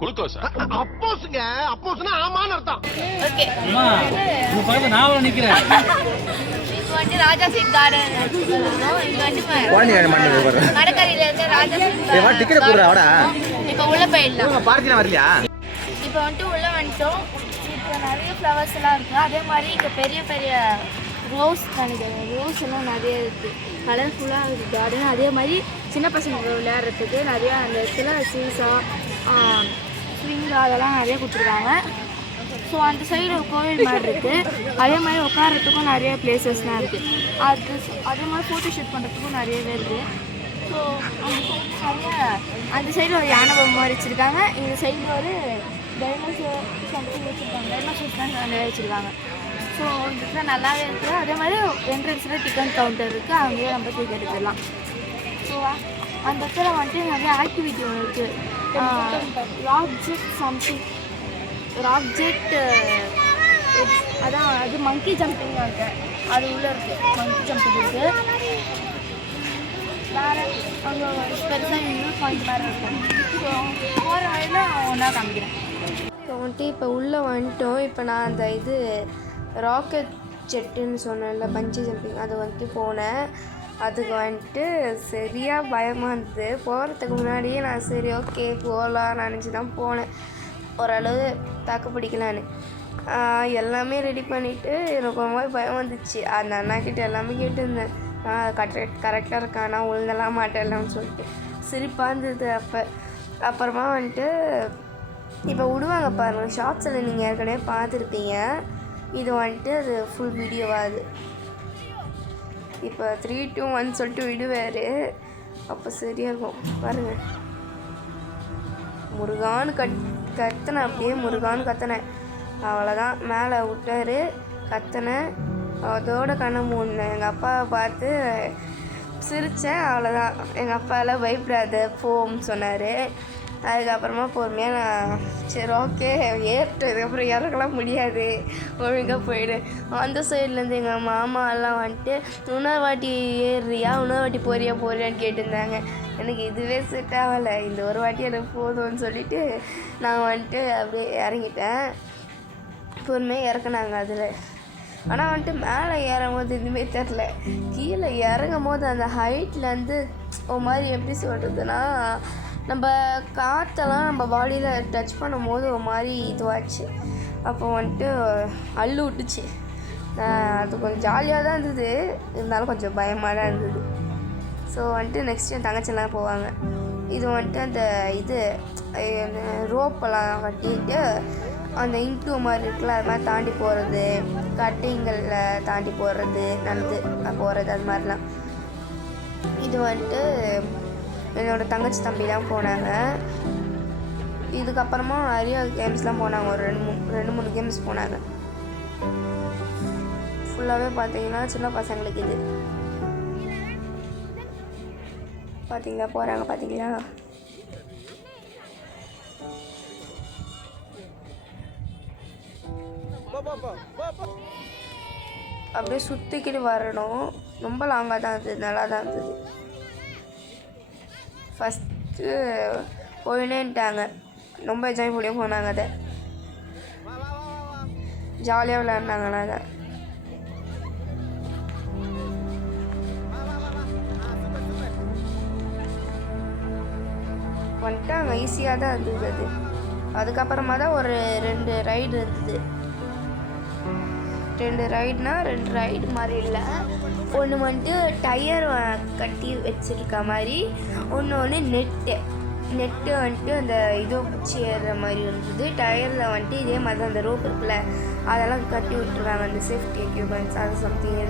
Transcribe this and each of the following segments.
குளுக்கோஸா? அப்போஸ்ங்க, அப்போஸ்னா ஆமான்னு அர்த்தம். ஓகே அம்மா உங்க பக்கத்துல நான் நிக்கிறேன். இது வந்து ராஜா சீட் கார்டன் சொல்லுவோம். இது வந்து வாணியாடி மண்டபம் வர. கடற்கரையில இருக்க ராஜா சீட் ஏய் வா டிக்கெட் போடுறா வாடா. இப்போ உள்ள போயிடலாம். உங்க பார்ட்டினா வரலையா? இப்போ வந்து உள்ள வந்துட்டோம். இப்போ நிறைய ஃப்ளவர்ஸ் எல்லாம் இருக்கு. அதே மாதிரி இங்க பெரிய பெரிய ரோஸ் நினைக்கிறேன். ரோஸ் எல்லாம் நிறைய இருக்கு. கலர்ஃபுல்லாக இருக்குது கார்டன். அதே மாதிரி சின்ன பசங்க விளையாடுறதுக்கு நிறையா அந்த இடத்துல சீசா ஸ்விங் அதெல்லாம் நிறைய கொடுத்துருக்காங்க. ஸோ அந்த சைடு ஒரு கோவில் மாதிரி இருக்குது. அதே மாதிரி உட்காரத்துக்கும் நிறைய பிளேசஸ்லாம் இருக்குது. அதே மாதிரி ஃபோட்டோ ஷூட் பண்ணுறதுக்கும் நிறையவே இருக்குது. ஸோ அந்த சைடில் ஒரு யானை பொம்மை மாதிரி வச்சுருக்காங்க. இந்த சைடில் ஒரு டைனோசர் சம்திங் வச்சுருக்காங்க. டைனோசர்ஸ்லாம் நிறைய வச்சுருக்காங்க. ஸோ இதுதான் நல்லாவே இருக்குது. அதே மாதிரி என்ட்ரன்ஸில் டிக்கெட் கவுண்டர் இருக்குது. அங்கேயே நம்ம டிக்கெட் எடுத்துடலாம். ஸோ அந்த இடத்துல வந்துட்டு நிறைய ஆக்டிவிட்டி ஒன்று இருக்குது. ராக் ஜெட் அதான் அது மங்கி ஜம்பிங் இருக்குது. அது உள்ளே இருக்குது. மங்கி ஜம்பிங் இருக்குது. வேறு அங்கே பெருசாக இன்னும் பாயிண்ட் வேறு இருக்கும். ஸோ போகிற வழியில் ஒன்றா காமிக்கிறேன். இப்போ வந்துட்டு இப்போ உள்ளே வந்துட்டோம். இப்போ நான் அந்த ராக்கெட் ஜெட்டுன்னு சொன்னேன்ல, பஞ்சி ஜம்பிங், அது வந்துட்டு போனேன். அதுக்கு வந்துட்டு சரியாக பயமாக இருந்தது. போகிறதுக்கு முன்னாடியே நான் சரி ஓகே போகலாம் நினச்சி தான் போனேன். ஓரளவு தாக்கு பிடிக்கலான்னு எல்லாமே ரெடி பண்ணிவிட்டு எனக்கு ஒரு மாதிரி பயம் வந்துச்சு. அந்த அண்ணாக்கிட்ட எல்லாமே கேட்டுருந்தேன். கரெக்டாக இருக்கேன், நான் உழுந்தெல்லாம் மாட்டேன்லான்னு சொல்லிட்டு சிரிப்பாக இருந்தது. அப்புறமா வந்துட்டு இப்போ விடுவாங்க பாருங்கள், ஷார்ட்ஸில் நீங்கள் ஏற்கனவே பார்த்துருப்பீங்க. இது வந்துட்டு அது ஃபுல் வீடியோவாகுது. இப்போ 3, 2, 1 சொல்லிட்டு விடுவார். அப்போ சரியாக இருக்கும் பாருங்கள். முருகான்னு கத்தினேன். அப்படியே முருகான்னு கத்தினேன். அவ்வளோதான். மேலே விட்டார். கத்தினேன். அதோட கண்ணை மூடினேன். எங்கள் அப்பாவை பார்த்து சிரித்தேன். அவ்வளோதான். எங்கள் அப்பாவெல்லாம் பயப்படாத போன்னு சொன்னார். அதுக்கப்புறமா பொறுமையாக நான் சரி ஓகே ஏறிட்டேன். இதுக்கப்புறம் இறக்கலாம் முடியாது, ஒழுங்காக போயிடு. அந்த சைட்லேருந்து எங்கள் மாமா எல்லாம் வந்துட்டு இன்னொரு வாட்டி ஏறுறியா, இன்னொரு வாட்டி போறியான்னு கேட்டிருந்தாங்க. எனக்கு இதுவே செட் ஆகலை. இந்த ஒரு வாட்டி எனக்கு போதும்னு சொல்லிவிட்டு நான் வந்துட்டு அப்படியே இறங்கிட்டேன். பொறுமையாக இறக்குனாங்க அதில். ஆனால் வந்துட்டு மேலே ஏறும் போது எதுவுமே தெரில. கீழே இறங்கும் போது அந்த ஹைட்லேருந்து ஒரு மாதிரி எப்படி சொல்கிறதுனா, நம்ம காற்றெல்லாம் நம்ம பாடியில் டச் பண்ணும் போது ஒரு மாதிரி இதுவாச்சு. அப்போ வந்துட்டு அள்ளு விட்டுச்சு. அது கொஞ்சம் ஜாலியாக தான் இருந்தது, இருந்தாலும் கொஞ்சம் பயமாக தான் இருந்தது. ஸோ வந்துட்டு நெக்ஸ்ட் என் தங்கச்சிலாம் போவாங்க. இது வந்துட்டு அந்த ரோப்பெல்லாம் கட்டிட்டு அந்த இன்டூ மாதிரி இருக்குல்ல, அது மாதிரி தாண்டி போகிறது, கட்டைங்களில் தாண்டி போடுறது, நடந்து போகிறது, அது மாதிரிலாம். இது வந்துட்டு என்னோடய தங்கச்சி தம்பி தான் போனாங்க. இதுக்கப்புறமா நிறைய கேம்ஸ்லாம் போனாங்க. ஒரு 2-3 கேம்ஸ் போனாங்க. ஃபுல்லாகவே பார்த்தீங்கன்னா சின்ன பசங்களுக்கு இது பார்த்தீங்களா போகிறாங்க பார்த்தீங்களா. அப்படியே சுற்றிக்கிட்டு வரணும். ரொம்ப லாங்காக தான் இருந்தது, நல்லா தான் இருந்தது. ஃபஸ்ட்டு போயினேன்ட்டாங்க. ரொம்ப என்ஜாய் பண்ணி போனாங்க. அதை ஜாலியாக விளையாடினாங்கண்ணா. அதை வந்துட்டு அங்கே ஈஸியாக தான் இருந்தது அது. அதுக்கப்புறமா தான் ஒரு 2 ரைடு இருந்தது. 2 ரைடுனா 2 ரைடு மாதிரி இல்லை. ஒன்று வந்துட்டு டயர் கட்டி வச்சுருக்க மாதிரி, ஒன்று நெட்டு வந்துட்டு அந்த பிடிச்சி ஏறுற மாதிரி இருந்தது. டயரில் வந்துட்டு இதே மாதிரி அந்த ரோப் இருக்குல்ல, அதெல்லாம் கட்டி விட்டுருவாங்க. அந்த சேஃப்டி எக்யூப்மெண்ட்ஸ் அது சம்திங்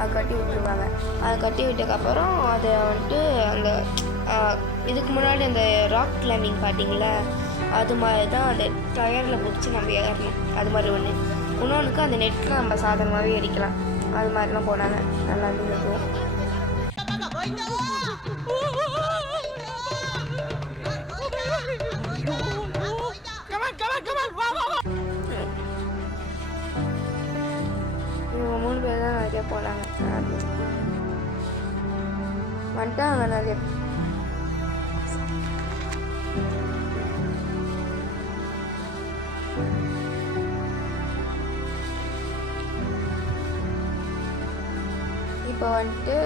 அது கட்டி விட்டுருவாங்க. அதை கட்டி விட்டதுக்கப்புறம் அதை வந்துட்டு அந்த இதுக்கு முன்னாடி அந்த ராக் கிளைம்பிங் பார்த்தீங்களா, அது மாதிரி தான் அந்த டயரில் பிடிச்சி நம்ம ஏறணும். அது மாதிரி இன்னொன்றுக்கு அந்த நெட்டில் நம்ம சாதாரணமாகவே அடிக்கலாம். அது மாதிரிலாம் போனாங்க. நல்லா இருந்தது. இவங்க 3 பேர் தான் நிறைய போனாங்க. வந்துட்டாங்க நிறைய இப்போ வந்துட்டு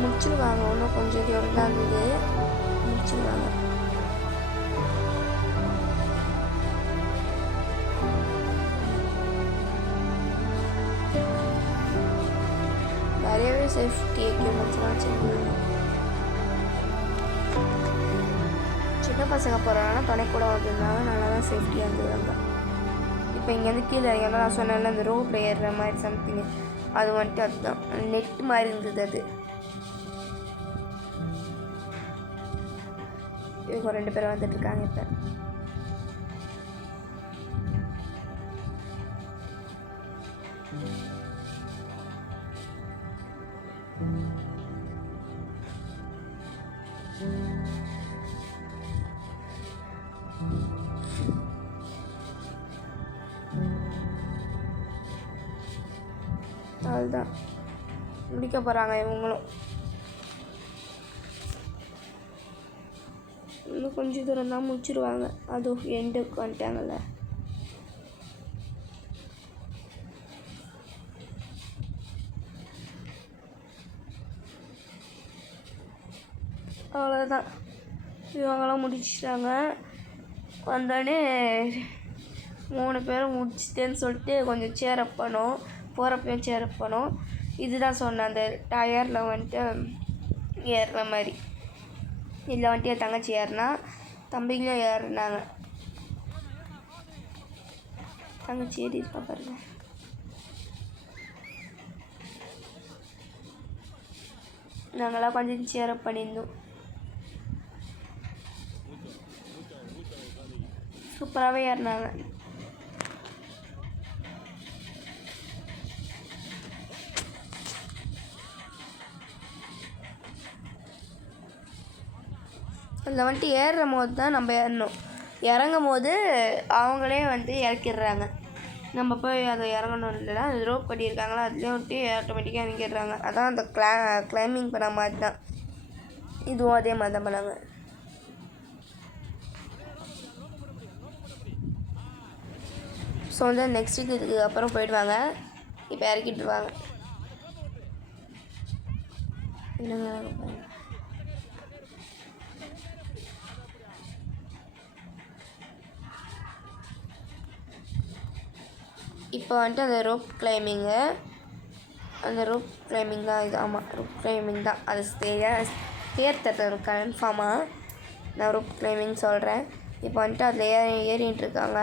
முடிச்சிருவாங்க. இன்னும் கொஞ்சம் தூரம் தான் இருந்தது, முடிச்சிருவாங்க. நிறையவே சேஃப்டி எக்யூப்மெண்ட்ஸ்லாம் வச்சுருந்தாங்க. சின்ன பசங்க போகிறாங்கன்னா துணை கூட வந்திருந்தாங்க, நல்லா தான் சேஃப்டியாக இருந்ததுங்க. இப்போ இங்கேருந்து கீழே இறங்கினா நான் சொன்னேன்ல அந்த ரோட்டில் ஏறுற மாதிரி சம்திங், அது வந்துட்டு அதுதான் நெட் மாதிரி இருந்தது. அது இவங்க 2 பேரும் வந்துட்டுருக்காங்க. இப்போ அதுதான் முடிக்க போகிறாங்க இவங்களும். இன்னும் கொஞ்சம் தூரம் தான் முடிச்சிருவாங்க. அதுவும் எண்டுக்கு வந்துட்டாங்கல்ல. அவ்வளோதான், இவங்களாம் முடிச்சிட்டாங்க. வந்தோடனே 3 பேரும் முடிச்சிட்டேன்னு சொல்லிட்டு கொஞ்சம் சேரப் பண்ணோம். போகிறப்பையும் சேரப் பண்ணோம். இதுதான் சொன்னேன், அந்த டயரில் வந்துட்டு ஏறுற மாதிரி. இதில் வந்துட்டு என் தங்கச்சி ஏறினா, தம்பிங்களும் ஏறினாங்க. தங்கச்சி ஏறி இருக்கா பாருங்க. நாங்களாம் கொஞ்சம் சேரப் பண்ணியிருந்தோம். சூப்பராகவே ஏறினாங்க. அதில் வந்துட்டு ஏறும் போது தான் நம்ம ஏறணும். இறங்கும் போது அவங்களே வந்து இறக்கிடுறாங்க. நம்ம போய் அதை இறங்கணும் இல்லைன்னா அது ரோப் கட்டியிருக்காங்களா, அதுலேயே வந்துட்டு ஆட்டோமேட்டிக்காக இறங்கிடுறாங்க. அதான் அந்த கிளைம்பிங் பண்ண மாதிரி தான் இதுவும் அதே மாதிரி தான் பண்ணாங்க. ஸோ வந்து நெக்ஸ்ட் வீக் இதுக்கு அப்புறம் போயிடுவாங்க. இப்போ இறக்கிட்டுருவாங்க. என்னங்க இப்போ வந்துட்டு அந்த ரோப் கிளைம்பிங்கு, அந்த ரோப் கிளைம்பிங் தான் இது. ஆமாம், ரோப் கிளைம்பிங் தான். அது தேர்த்தது கன்ஃபார்மாக நான் ரோப் கிளைம்பிங் சொல்கிறேன். இப்போ வந்துட்டு அதில் ஏறிட்டு இருக்காங்க.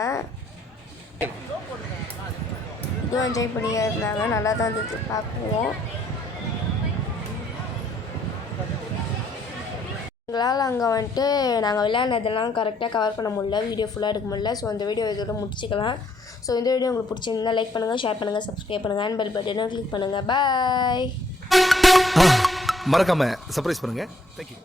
இதுவும் என்ஜாய் பண்ணி ஏறினாங்க. நல்லா தான் இருந்தது பார்க்குவோம். எங்களால் அங்கே வந்துட்டு நாங்கள் விளையாடினதெல்லாம் கரெக்டாக கவர் பண்ண முடியல, வீடியோ ஃபுல்லாக எடுக்க முடியல. ஸோ இந்த வீடியோ இதோட முடிச்சுக்கலாம். ஸோ இந்த வீடியோ உங்களுக்கு பிடிச்சிருந்தா லைக் பண்ணுங்கள், ஷேர் பண்ணுங்கள், சப்ஸ்கிரைப் பண்ணுங்கள், அண்ட் பெல் பட்டனை கிளிக் பண்ணுங்கள். பாய். மறக்காம சர்ப்ரைஸ் பண்ணுங்க. தேங்க்யூ.